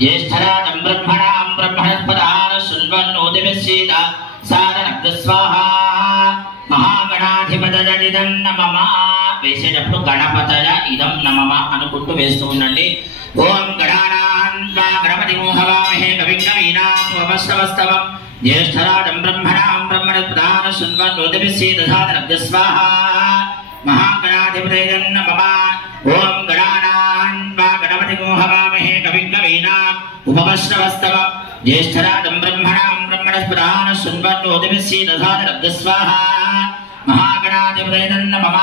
ज्येष्ठराजं ब्रह्मणां ब्रह्मणस्पदान शृण्वन्नोतिभिश्चेद सादनग् स्वाहा महागणाधिपतय इदं नमः వేసేటప్పుడు గణపతయ ఇదం నమః అనుకుంటూ వేస్తూ ఉండండి. ఓం గణానాం త్వా గణపతి మోహవామహే కవిం కవీనాముపమశ్రవస్తవం జ్యేష్ఠరాజం బ్రహ్మణాం బ్రహ్మణస్పదాన శృణ్వన్నోతిభిశ్చేద సాదనగ్ స్వాహా महागणाधिपतये नमः ओम गणानां वा गणपति मोहवामहे कविं कवीनामुपमश्रवस्तवं ज्येष्ठराजं ब्रह्मणां ब्रह्मणस्पदान शृण्वन्नोतिभिश्चेद सादनग् स्वाहा महागणाधिपतये नमः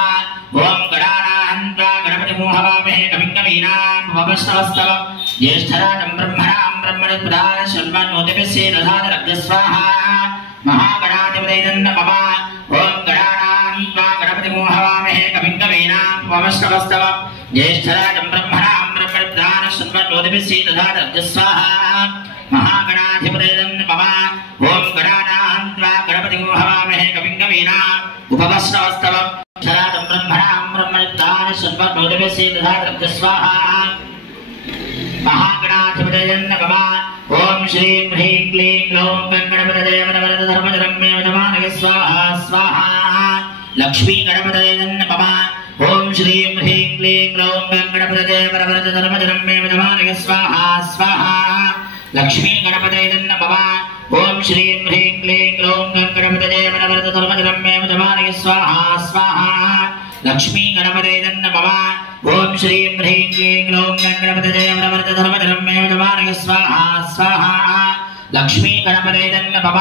ओम गणानां वा गणपति मोहवामहे कविं कवीनामुपमश्रवस्तवं ज्येष्ठराजं ब्रह्मणां ब्रह्मणस्पदान शृण्वन्नोतिभिश्चेद सादनग् स्वाहा महागणाधिपतये नमः ओम गणानां वा गणपति मोहवामहे कविं कवीनामुपमश्रवस्तवं ज्येष्ठराजं ब्रह्मणां ब्रह्मणस्पदान शृण्वन्नोतिभिश्चेद सादनग् स्वाहा महागणाधिपतये नमः ओम गणानां वा गणपति मोहवामहे कविं कवीनामुपमश्रवस्तवं ज्येष्ठराजं ब्रह्मणां ब्रह्मणस्पदान शृण्वन्नोतिभिश्चेद सादनग् स्वाहा महागणाधिपतये नमः ओम श्रीं ह्रीं क्लीं ग्लौं गणपतये वरवरद धर्मजरम्ये वदमानय स्वाहा स्वाहा लक्ष्मी गणपतये नमः ओम श्रीं ह्रीं क्लीं ग्लौं गणपतये वरवरद धर्मजरम्ये वदमानय स्वाहा स्वाहा लक्ष्मी गणपतये नमः ओम श्रीं ह्रीं क्लीं ग्लौं गणपतये वरवरद धर्मजरम्ये वदमानय स्वाहा स्वाहा लक्ष्मी गणपतये नमः ओम श्रीं ह्रीं क्लीं ग्लौं गणपतये वरवरद धर्मजरम्ये वदमानय स्वाहा स्वाहा लक्ष्मी गणपतये नमः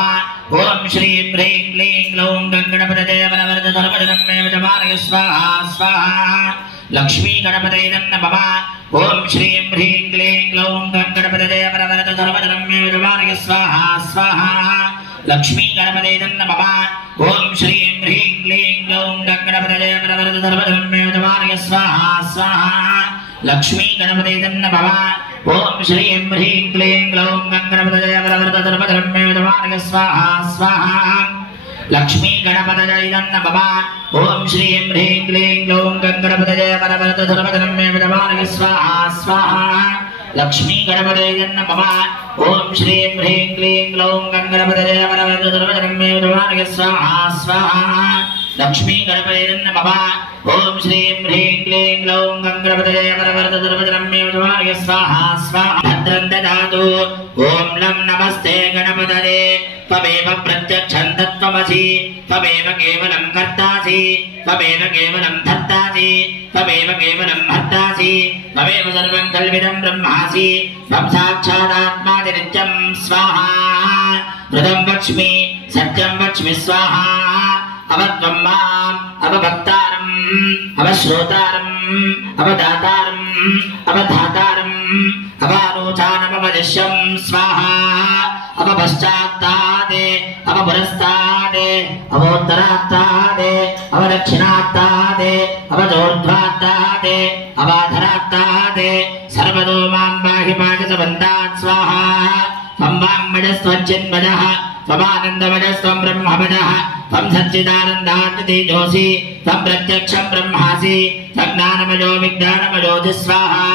ओम श्रीं ह्रीं क्लीं ग्लौं गणपतये वरवरद धर्मजरम्ये वदमानय स्वाहा स्वाहा लक्ष्मी गणपतये नमः ओम श्रीं ह्रीं क्लीं ग्लौं गणपतये वरवरद धर्मजरम्ये वदमानय स्वाहा स्वाहा लक्ष्मी गणपतये नमः ओम श्रीं ह्रीं क्लीं ग्लौं गणपतये वरवरद धर्मजरम्ये वदमानय स्वाहा स्वाहा लक्ष्मी गणपतये नमः ओम श्रीं ह्रीं क्लीं ग्लौं गणपतये वरवरद धर्मजरम्ये वदमानय स्वाहा स्वाहा लक्ष्मी गणपतये नमः ओम श्रीं ह्रीं क्लीं ग्लौं गणपतये वरवरद धर्मजरम्ये वदमानय स्वाहा स्वाहा लक्ष्मी गणपतये नमः ओम श्रीं ह्रीं क्लीं ग्लौं गणपतये वरवरद धर्मजरम्ये वदमानय स्वाहा स्वाहा लक्ष्मी गणपतये नमः ओम श्रीं ह्रीं क्लीं ग्लौं गणपतये वरवरद धर्मजरम्ये वदमानय स्वाहा स्वाहा भद्रं ददातु ओम लं नमस्ते गणपतये त्वमेव प्रत्यक्षं तत्त्वमसि त्वमेव केवलं कर्तासि त्वमेव केवलं धर्तासि त्वमेव केवलं भर्तासि त्वमेव सर्वं कल्विदं ब्रह्मासि त्वं साक्षादात्मादि नित्यं स्वाहा मृदं वक्ष्मि सत्यं वक्ष्मि स्वाहा अवत्वं माम् अवभक्तारम् अवश्रोतारम् अवदातारम् अवधातारम् अवारोचानमवदिश्यं स्वाहा अवपश्चात्तादे अवपुरस्तादे अवोत्तरात्तादे अवदक्षिणात्तादे अवदोर्ध्वात्तादे अवाधरात्तादे सर्वतो मां पाहि पाकसबन्धात् स्वाहा त्वं वाङ्मयस्त्वच्चिन्मयः त्वमानन्दमयस्त्वं ब्रह्ममयः त्वं सच्चिदानन्दात्मतेजोऽसि त्वं प्रत्यक्षं ब्रह्मासि त्वं ज्ञानमयो विज्ञानमयो स्वाहा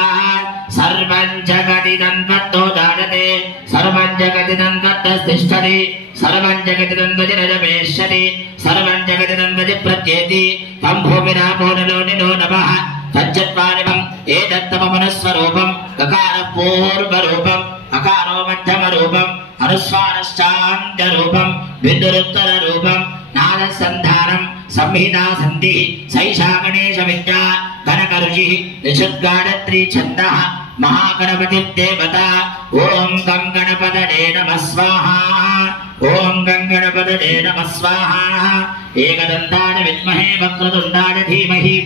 सर्वं जगदिदं त्वत्तो जायते सर्वं जगदिदं त्वत्तिष्ठति सर्वं जगदिदं त्वजिरजमेष्यति सर्वं जगदिदं त्वजिप्रत्येति त्वं भूमिरापो नलो निलो नमः तज्जत्वानिमम् एतत्तममनस्वरूपं ककारः पूर्वरूपम् अकारो मध्यमरूपम् अनुस्वारश्चान्त्यरूपं विदुरुत्तररूपं नादसन्धानं संहिता सन्धिः सैषा गणेशविद्या कनकऋषिः निषद्गायत्री छन्दः महागणपतिर्देवता ॐ गं गणपतये नमः स्वाहा ॐ गं गणपतये नमः स्वाहा एकदन्ताय विद्महे वक्रतुण्डाय धीमहि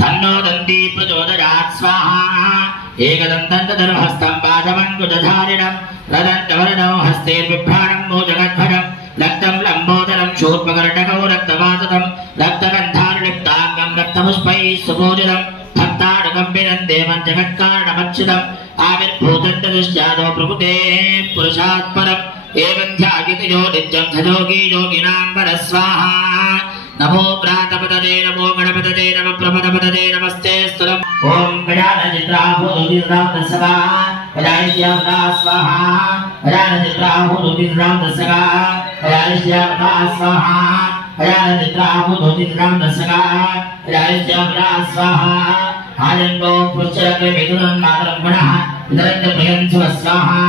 तन्नो दन्ती प्रचोदयात् स्वाहा एकदन्तं तदर्हस्तं पाशमङ्कुशधारिणं रदन्तवरदौ हस्तेर्बिभ्राणं मोजगध्वजं रक्तं लम्बोदरं शूर्पकर्णकौ रक्तवासतं रक्तगन्धानुलिप्ताङ्गं रक्तपुष्पैः सुपूजितं भक्तानुकम्पितं देवं जगत्कारणमच्युतम् आविर्भूतं चतुश्चादो प्रभुतेः पुरुषात् परम् एवं ध्यायति यो नित्यं स योगी योगिनां परः स्वाहा नमो प्रातपतये नमो गणपतये नमः प्रपदपतये नमस्ते स्तुतम् ॐ गजाननचित्राभूतिरामसभा अजायिष्यामता स्वाहा अजानचित्राहुदोतिराम दशका अजायिष्यामता स्वाहा अजानचित्राहुदोतिराम दशका अजायिष्यामता स्वाहा आनंदो पुष्यके मेदुनं मातरं गुणः इदरं प्रियं स्वाहा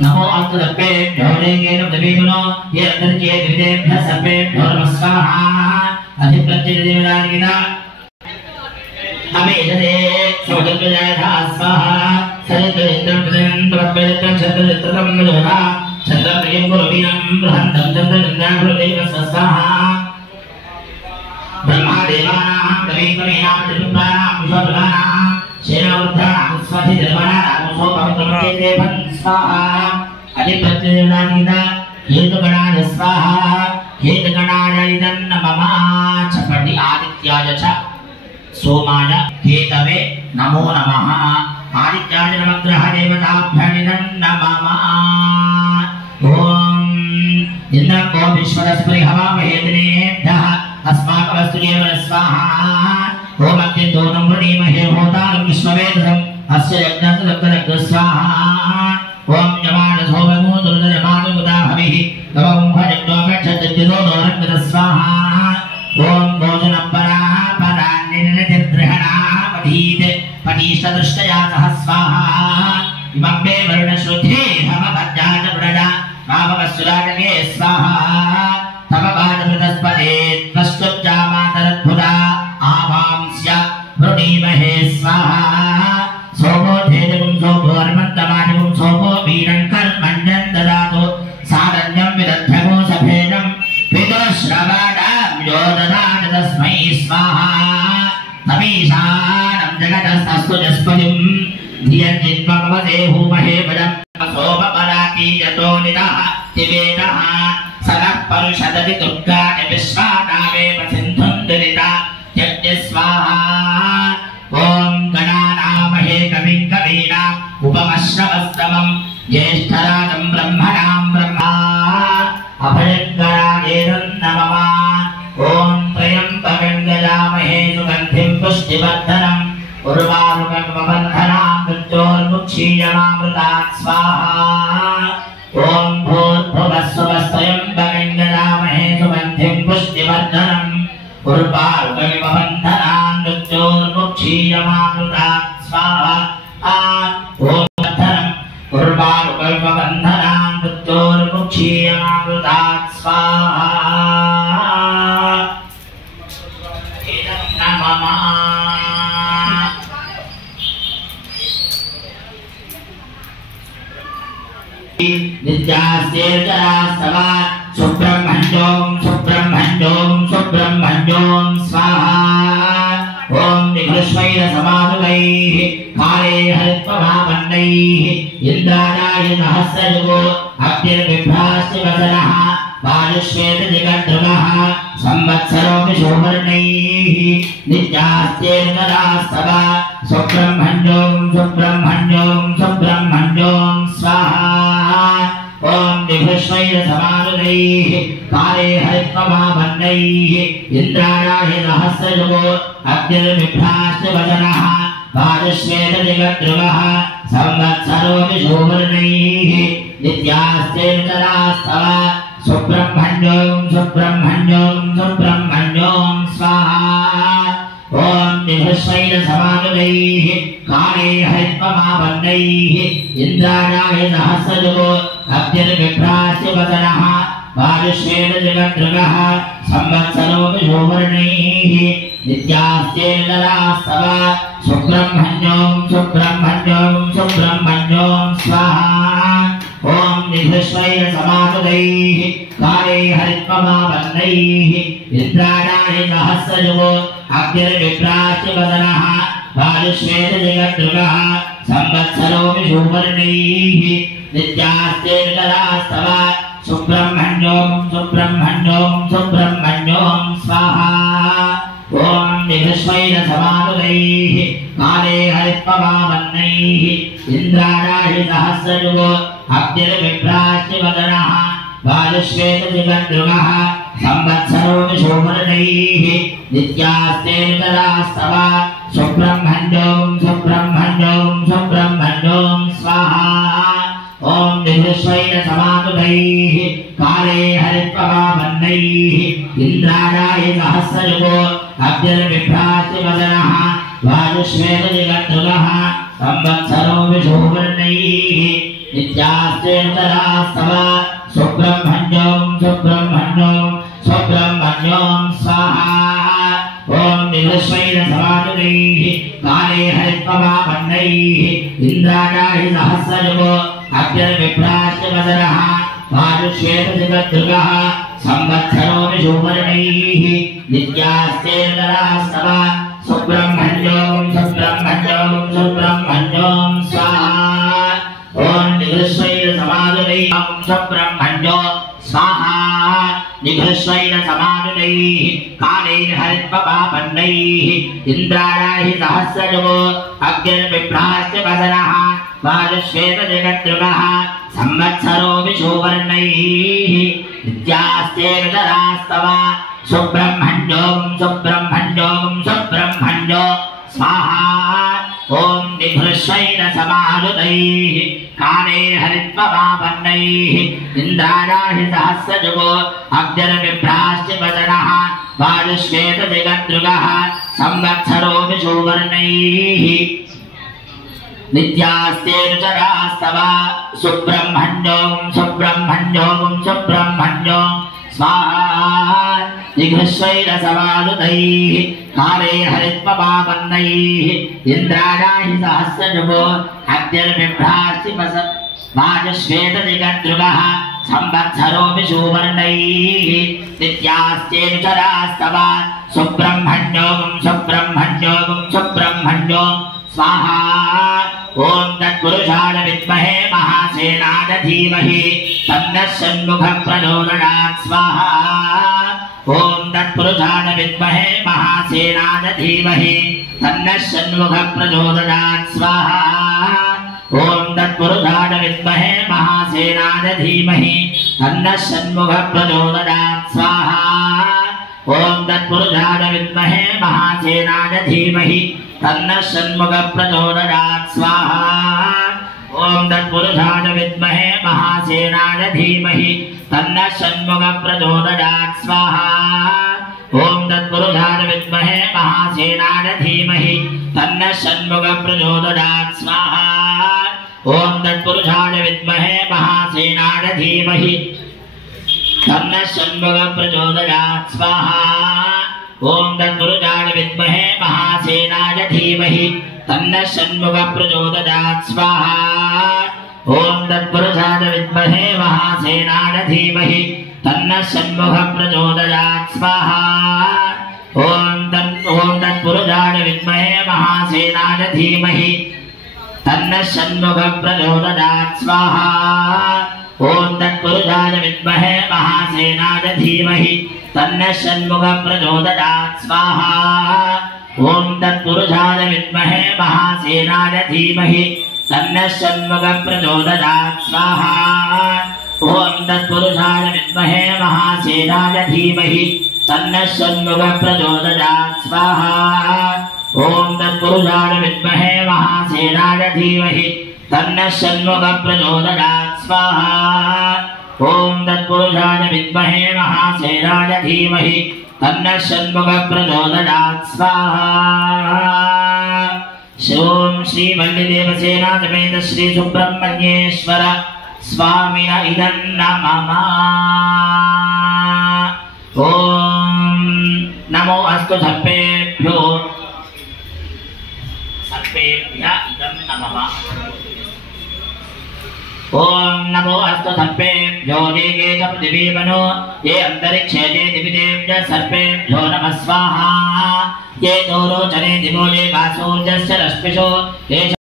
नमो अन्तरप्पेभ्यो देवेन देवीनो ये अन्तर्ये विदेभ्यः सर्वेभ्यो नमः स्वाहा अधिप्रत्यदेवदानिना अमेजते सोदकजायथा स्वाहा सरितरित्रं प्रपेत्रं शतरित्रं नजोधा चन्द्रप्रियं गुरुवीरं बृहन्तं चन्द्रनिन्दागुरुदेव स्वाहा ब्रह्मादेवानां कविकवीनां त्रिपुराणां विश्वभुवानां शेनवृद्धानां स्वधिदेवानां सोपवित्रं स्वाहा अधिप्रत्यदेवदानिना हेतुगणाय स्वाहा हेतुगणाय इदं नमः चपटि आदित्याय च सोमाय हेतवे नमो नमः आदित्याय नमग्रह देवताभ्यं नमः ओम इंद्रको विश्वरस्परि हवामहे दिनेभ्यः अस्माकमस्तुदेव स्वाहा ओम अग्निदोनं वृणीमहे होतारं विश्ववेदसं अस्य यज्ञस्य स्वाहा ओम यमानसोमो दुर्दयमानुदाहविः नमः भजतो गच्छतिरो दोरं स्वाहा ओम भोजनं पटीष्टदृष्टया सह स्वाहा इमं मे वर्णश्रुते भवपद्याज व्रजा मामवस्सुराजगे स्वाहा तव बाजमृतस्पते त्वष्टुब्जामातरद्भुता आवांस्य वृणीमहे स्वाहा सोमो धेनुं सोमो अर्मन्तमानिं सोमो वीरं कर्मण्यं ददातु सारण्यं विदध्यमो सभेदं पितुश्रवणं योददान तस्मै स्वाहा तमीशानं जगतस्तु जस्पतिं धियं जिन्ममसे हूमहे वदं सोपपराति यतो निदः तिवेदः सनः परुषदति दुर्गाणि विश्वानावेव सिन्धुं दुरिता यज्ञ स्वाहा ॐ गणानामहे कविं कवीनाम् उपमश्रवस्तमं ज्येष्ठराजं ब्रह्मणां ब्रह्मा अभयङ्करायेदं नमः ॐ त्र्यम्बकं यजामहे सुगन्धिं पुष्टिवर्धनम् उर्वारुकं मृत्योर्मुक्षीयमामृतात् स्वाहा ॐ भूर्भुवस्सुवस्त्रयम्बकं यजामहे सुगन्धिं पुष्टिवर्धनम् उर्वारुकं मृत्योर्मुक्षीयमामृतात् स्वाहा ॐ वर्धनम् उर्वारुकं मृत्योर्मुक्षीयमामृतात् स्वाहा नित्यास्तेजरास्तवा सुब्रह्मण्यों सुब्रह्मण्यों सुब्रह्मण्यों स्वाहा ॐ निघृष्वैरसमानुगैः काले हरित्वमापन्नैः इन्द्राणाय सहस्रयुगो अग्निर्बिभ्राश्च वसनः वायुश्वेतदिगन्धृगः संवत्सरो विशोवर्णैः नित्यास्तेजरास्तवा सुब्रह्मण्यों सुब्रह्मण्यों सुब्रह्मण्यों स्वाहा ॐ निघृष्वैरसमानुगैः काले हरित्वमापन्नैः इन्द्राणाय सहस्रयुगो अग्निर्बिभ्राश्च वसनः वायुश्वेतदिगन्धृगः संवत्सरो विशोवर्णैः नित्यास्तेजरास्तवा सुब्रह्मण्यों सुब्रह्मण्यों सुब्रह्मण्यों स्वाहा ॐ निघृष्वैरसमानुगैः काले हरित्वमापन्नैः इन्द्राणाय सहस्रयुगो अग्निर्बिभ्राश्च वसनः वायुश्वेतदिगन्धृगः संवत्सरो विशोवर्णैः नित्यास्तेजरास्तवा सुब्रह्मण्यों सुब्रह्मण्यों सुब्रह्मण्यों स्वाहा ॐ निघृष्वैरसमानुगैः काले हरित्वमापन्नैः इन्द्राणाय सहस्रयुगो अग्निर्बिभ्राश्च वसनः वायुश्वेतदिगन्धृगः संवत्सरो विशोवर्णैः नित्यास्तेजरास्तवा सुब्रह्मण्यों सुब्रह्मण्यों सुब्रह्मण्यों स्वाहा ॐ निघृष्वैरसमानुगैः काले हरित्वमापन्नैः इन्द्राणाय सहस्रयुगो अग्निर्बिभ्राश्च वसनः वायुश्वेतदिगन्धृगः संवत्सरो विशोवर्णैः नित्यास्तेजरास्तवा सुब्रह्मण्यों सुब्रह्मण्यों सुब्रह्मण्यों वायुश्वैन समातुतैः काले हरित्वमापन्नैः इन्द्राणाय सहस्रयुगो अभ्यर्विभ्रातिवदनः वायुश्वेतजगद्रुगः संवत्सरो विशोवर्णैः नित्यास्तेतरास्तव सुब्रह्मण्यों सुब्रह्मण्यों सुब्रह्मण्यों स्वाहा ओम निवश्वैन समातुतैः काले हरित्वमापन्नैः इन्द्राणाय सहस्रयुगो अभ्यर्विभ्रातिवदनः वायुश्वेतजगद्रुगः संवत्सरो विशोवर्णैः नित्यास्तेतरास्तव सुब्रह्मण्यों सुब्रह्मण्यों सुब्रह्मण्यों स्वाहा ओम निघृष्वैन समातुतैः सुब्रह्मण्यो स्वाहा निघृष्वैन समातुतैः कालेन हरित्वमापन्नैः इन्द्राणाय सहस्रयुगो अभ्यर्विभ्रातिवदनः वायुश्वेतजगद्रुगः संवत्सरो विशोवर्णैः नित्यास्तेतरास्तव सुब्रह्मण्यों सुब्रह्मण्यों सुब्रह्मण्यो स्वाहा ओम निघृष्वैन समातुतैः काले हरित्वमापन्नैः इन्द्राणाय सहस्रयुगो अभ्यर्विभ्रातिवदनः वायुश्वेतजगद्रुगः संवत्सरो विशोवर्णैः नित्यास्तेतरास्तव सुब्रह्मण्यों सुब्रह्मण्यों सुब्रह्मण्यों स्वाहा निघृष्वैन समातुतैः काले हरित्वमापन्नैः इन्द्राणाय सहस्रयुगो अभ्यर्विभ्रातिवदनः वायुश्वेतजगद्रुगः संवत्सरो विशोवर्णैः नित्यास्तेतरास्तव सुब्रह्मण्यों सुब्रह्मण्यों सुब्रह्मण्यों स्वाहा ओम तत्पुरुषाय विद्महे महासेनाय धीमहि तन्नः षण्मुखः प्रचोदयात् स्वाहा ओम तत्पुरुषाय विद्महे महासेनाय धीमहि तन्नः षण्मुखः प्रचोदयात् स्वाहा ओम तत्पुरुषाय विद्महे महासेनाय धीमहि तन्नः षण्मुखः प्रचोदयात् स्वाहा ओम तत्पुरुषाय विद्महे महासेनाय धीमहि तन्नः षण्मुखः प्रचोदयात् स्वाहा ओम तत्पुरुषाय विद्महे महासेनाय धीमहि तन्नः षण्मुखः प्रचोदयात् स्वाहा ओम तत्पुरुषाय विद्महे महासेनाय धीमहि तन्नः षण्मुखः प्रचोदयात् स्वाहा ओम तत्पुरुषाय विद्महे महासेनाय धीमहि तन्नः षण्मुखः प्रचोदयात् स्वाहा ओम तत्पुरुषाय विद्महे महासेनाय धीमहि तन्नः षण्मुखः प्रचोदयात् स्वाहा ओम तत्पुरुषाय विद्महे महासेनाय धीमहि तन्नः षण्मुखः प्रचोदयात् स्वाहा ओम तत्पुरुषाय विद्महे महासेनाय धीमहि तन्नः षण्मुखः प्रचोदयात् स्वाहा ओम तत्पुरुषाय विद्महे महासेनाय धीमहि तन्नः षण्मुखः प्रचोदयात् स्वाहा ओम तत्पुरुषाय विद्महे महासेनाय धीमहि तन्नः षण्मुखः प्रचोदयात् स्वाहा ओम तत्पुरुषाय विद्महे महासेनाय धीमहि तन्नः षण्मुखः प्रचोदयात् स्वाहा ओम तत्पुरुषाय विद्महे महासेनाय धीमहि तन्नः षण्मुखः प्रचोदयात् स्वाहा ओम तत्पुरुषाय विद्महे महासेनाय धीमहि तन्नः षण्मुखः प्रचोदयात् स्वाहा ओम श्री वल्लीदेवसेना समेत श्री सुब्रह्मण्येश्वर स्वामिन इदं नमः ओम नमो अस्तु सर्पेभ्यो इदं नमः ओम नमो अस्तु सर्पेभ्यो देगे च पृथिवीमनो ये अंतरिक्षे ये दिविदेभ्यः सर्पेभ्यो नमः स्वाहा ये दोरोचने दिवो ये वासोर्जस्य रश्मिषो ये